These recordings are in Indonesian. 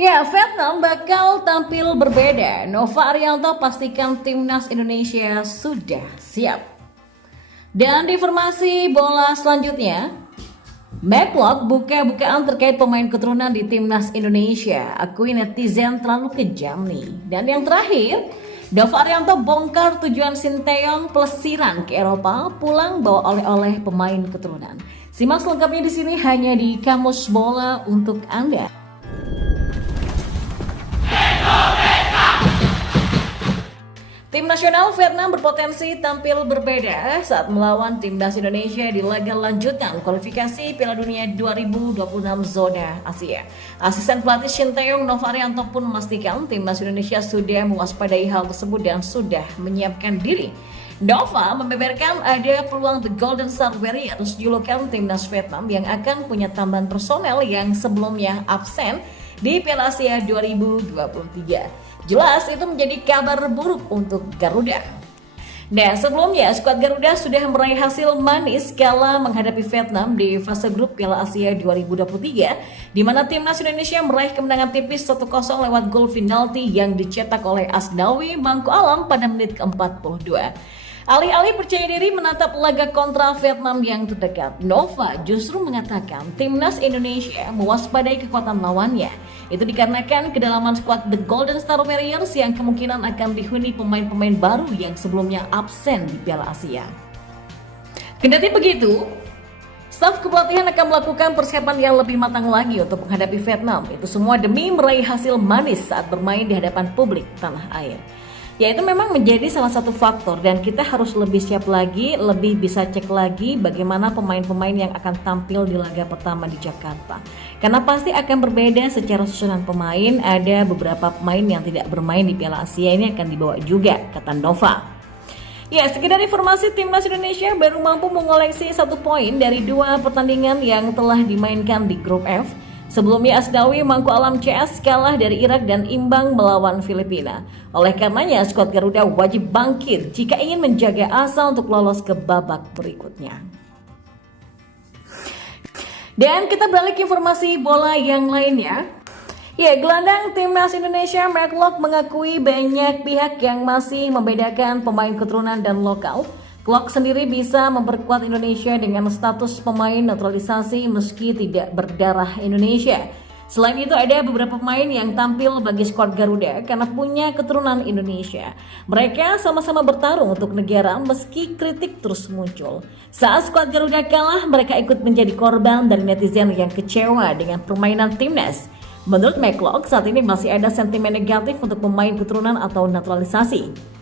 Ya, Vietnam bakal tampil berbeda. Nova Arianto pastikan timnas Indonesia sudah siap. Dan di informasi bola selanjutnya, Matchlock buka-bukaan terkait pemain keturunan di timnas Indonesia. Akui netizen terlalu kejam nih. Dan yang terakhir, Nova Arianto bongkar tujuan Sinteyong pelesiran ke Eropa, pulang bawa oleh-oleh pemain keturunan. Simak selengkapnya di sini hanya di Kamus Bola untuk Anda. Tim nasional Vietnam berpotensi tampil berbeda saat melawan timnas Indonesia di laga lanjutan kualifikasi Piala Dunia 2026 zona Asia. Asisten pelatih Shin Tae-yong Nova Arianto pun memastikan timnas Indonesia sudah mewaspadai hal tersebut dan sudah menyiapkan diri. Nova membeberkan ada peluang The Golden Star Warriors julukan timnas Vietnam yang akan punya tambahan personel yang sebelumnya absen di Piala Asia 2023. Jelas itu menjadi kabar buruk untuk Garuda. Nah, sebelumnya skuad Garuda sudah meraih hasil manis kala menghadapi Vietnam di fase grup Piala Asia 2023, di mana timnas Indonesia meraih kemenangan tipis 1-0 lewat gol penalti yang dicetak oleh Asnawi Mangku Alam pada menit ke-42. Alih-alih percaya diri menatap laga kontra Vietnam yang terdekat, Nova justru mengatakan timnas Indonesia mewaspadai kekuatan lawannya. Itu dikarenakan kedalaman skuad The Golden Star Warriors yang kemungkinan akan dihuni pemain-pemain baru yang sebelumnya absen di Piala Asia. Kendati begitu, staf kepelatihan akan melakukan persiapan yang lebih matang lagi untuk menghadapi Vietnam. Itu semua demi meraih hasil manis saat bermain di hadapan publik tanah air. Ya, itu memang menjadi salah satu faktor dan kita harus lebih siap lagi, lebih bisa cek lagi bagaimana pemain-pemain yang akan tampil di laga pertama di Jakarta. Karena pasti akan berbeda secara susunan pemain, ada beberapa pemain yang tidak bermain di Piala Asia ini akan dibawa juga, kata Nova. Ya, sekedar informasi, timnas Indonesia baru mampu mengoleksi 1 poin dari 2 pertandingan yang telah dimainkan di grup F. Sebelumnya Asnawi Mangku Alam CS kalah dari Irak dan imbang melawan Filipina. Oleh karenanya skuad Garuda wajib bangkit jika ingin menjaga asa untuk lolos ke babak berikutnya. Dan kita beralih ke informasi bola yang lainnya. Ya, gelandang timnas Indonesia Matchlock mengakui banyak pihak yang masih membedakan pemain keturunan dan lokal. Klok sendiri bisa memperkuat Indonesia dengan status pemain naturalisasi meski tidak berdarah Indonesia. Selain itu ada beberapa pemain yang tampil bagi skuad Garuda karena punya keturunan Indonesia. Mereka sama-sama bertarung untuk negara meski kritik terus muncul. Saat skuad Garuda kalah, mereka ikut menjadi korban dari netizen yang kecewa dengan permainan timnas. Menurut Matchlock, saat ini masih ada sentimen negatif untuk pemain keturunan atau naturalisasi.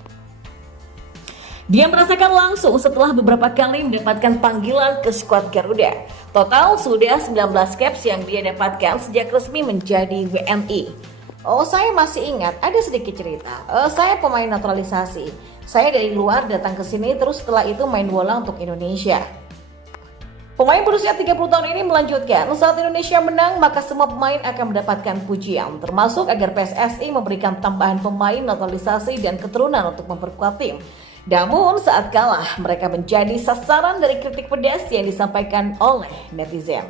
Dia merasakan langsung setelah beberapa kali mendapatkan panggilan ke skuad Garuda. Total sudah 19 caps yang dia dapatkan sejak resmi menjadi WNI. Oh, saya masih ingat, ada sedikit cerita. Saya pemain naturalisasi. Saya dari luar datang ke sini terus setelah itu main bola untuk Indonesia. Pemain berusia 30 tahun ini melanjutkan, saat Indonesia menang maka semua pemain akan mendapatkan pujian, termasuk agar PSSI memberikan tambahan pemain naturalisasi dan keturunan untuk memperkuat tim. Namun saat kalah, mereka menjadi sasaran dari kritik pedas yang disampaikan oleh netizen.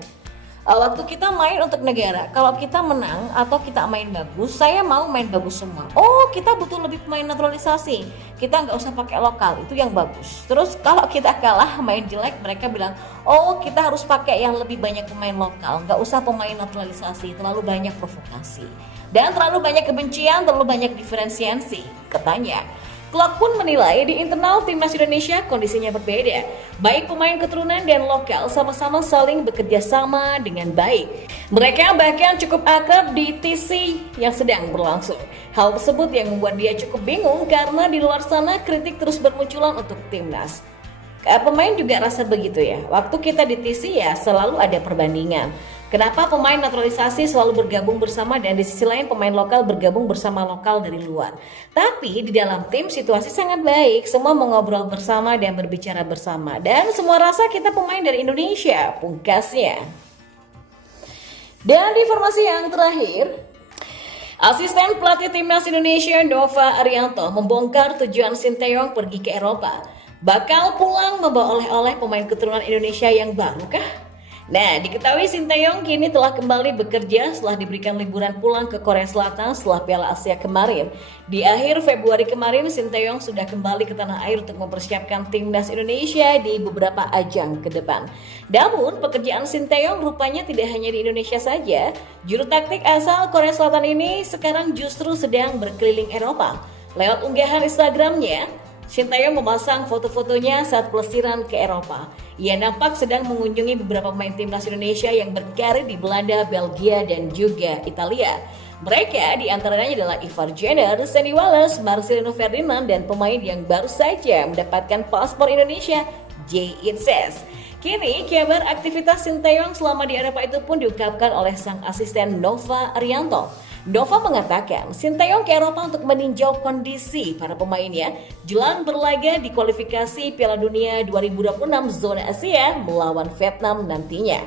Waktu kita main untuk negara, kalau kita menang atau kita main bagus, saya mau main bagus semua. Oh, kita butuh lebih pemain naturalisasi, kita nggak usah pakai lokal, itu yang bagus. Terus kalau kita kalah, main jelek, mereka bilang, oh kita harus pakai yang lebih banyak pemain lokal, nggak usah pemain naturalisasi, terlalu banyak provokasi. Dan terlalu banyak kebencian, terlalu banyak diferensiasi, katanya. Klok pun menilai di internal timnas Indonesia kondisinya berbeda. Baik pemain keturunan dan lokal sama-sama saling bekerja sama dengan baik. Mereka bahkan cukup akrab di TC yang sedang berlangsung. Hal tersebut yang membuat dia cukup bingung karena di luar sana kritik terus bermunculan untuk timnas. Pemain juga rasa begitu ya. Waktu kita di TC ya selalu ada perbandingan. Kenapa pemain naturalisasi selalu bergabung bersama dan di sisi lain pemain lokal bergabung bersama lokal dari luar. Tapi di dalam tim situasi sangat baik, semua mengobrol bersama dan berbicara bersama. Dan semua rasa kita pemain dari Indonesia, pungkasnya. Dan di informasi yang terakhir, asisten pelatih timnas Indonesia Nova Arianto membongkar tujuan Sinteyong pergi ke Eropa. Bakal pulang membawa oleh-oleh pemain keturunan Indonesia yang baru kah? Nah, diketahui Sinteyong kini telah kembali bekerja setelah diberikan liburan pulang ke Korea Selatan setelah Piala Asia kemarin. Di akhir Februari kemarin, Sinteyong sudah kembali ke tanah air untuk mempersiapkan timnas Indonesia di beberapa ajang ke depan. Namun, pekerjaan Sinteyong rupanya tidak hanya di Indonesia saja. Juru taktik asal Korea Selatan ini sekarang justru sedang berkeliling Eropa. Lewat unggahan Instagramnya, Sinteyong memasang foto-fotonya saat pelesiran ke Eropa. Ia nampak sedang mengunjungi beberapa pemain timnas Indonesia yang berkarir di Belanda, Belgia, dan juga Italia. Mereka diantaranya adalah Ivar Jenner, Sandy Wallace, Marcelino Ferdinand, dan pemain yang baru saja mendapatkan paspor Indonesia, Jay Inces. Kini, kabar aktivitas Sinteyong selama di Eropa itu pun diungkapkan oleh sang asisten Nova Arianto. Nova mengatakan Sinteyong ke Eropa untuk meninjau kondisi para pemainnya jelang berlaga di kualifikasi Piala Dunia 2026 zona Asia melawan Vietnam nantinya.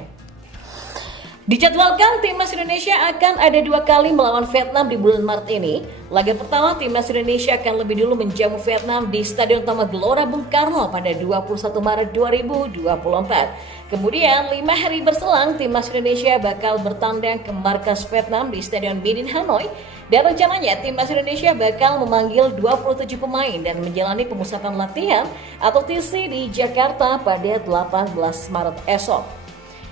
Dijadwalkan timnas Indonesia akan ada 2 kali melawan Vietnam di bulan Maret ini. Laga pertama timnas Indonesia akan lebih dulu menjamu Vietnam di Stadion Utama Gelora Bung Karno pada 21 Maret 2024. Kemudian 5 hari berselang timnas Indonesia bakal bertandang ke markas Vietnam di Stadion Binh Hanoi. Dan rencananya timnas Indonesia bakal memanggil 27 pemain dan menjalani pemusatan latihan atau TC di Jakarta pada 18 Maret esok.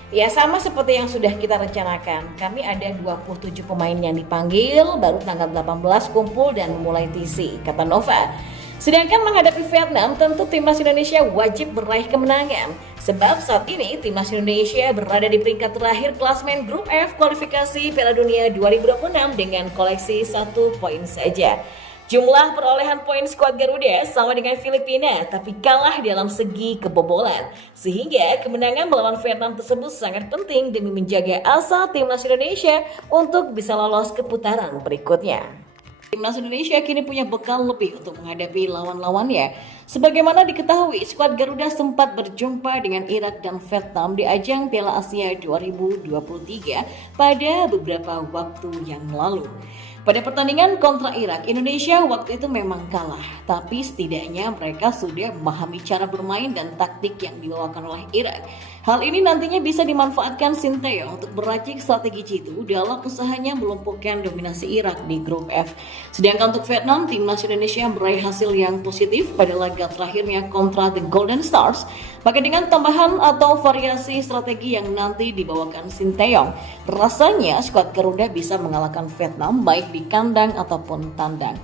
Ya, sama seperti yang sudah kita rencanakan. Kami ada 27 pemain yang dipanggil, baru tanggal 18 kumpul dan memulai TC, kata Nova. Sedangkan menghadapi Vietnam, tentu timnas Indonesia wajib meraih kemenangan. Sebab saat ini timnas Indonesia berada di peringkat terakhir klasmen Grup F kualifikasi Piala Dunia 2026 dengan koleksi 1 poin saja. Jumlah perolehan poin skuad Garuda sama dengan Filipina, tapi kalah dalam segi kebobolan. Sehingga kemenangan melawan Vietnam tersebut sangat penting demi menjaga asa timnas Indonesia untuk bisa lolos ke putaran berikutnya. Timnas Indonesia kini punya bekal lebih untuk menghadapi lawan-lawannya. Sebagaimana diketahui, skuad Garuda sempat berjumpa dengan Irak dan Vietnam di ajang Piala Asia 2023 pada beberapa waktu yang lalu. Pada pertandingan kontra Irak, Indonesia waktu itu memang kalah, tapi setidaknya mereka sudah memahami cara bermain dan taktik yang dibawakan oleh Irak. Hal ini nantinya bisa dimanfaatkan Sinteyong untuk meracik strategi jitu dalam usahanya melumpuhkan dominasi Irak di Grup F. Sedangkan untuk Vietnam, timnas Indonesia meraih hasil yang positif pada laga terakhirnya kontra The Golden Stars, maka dengan tambahan atau variasi strategi yang nanti dibawakan Sinteyong, rasanya skuad Garuda bisa mengalahkan Vietnam baik di kandang ataupun tandang.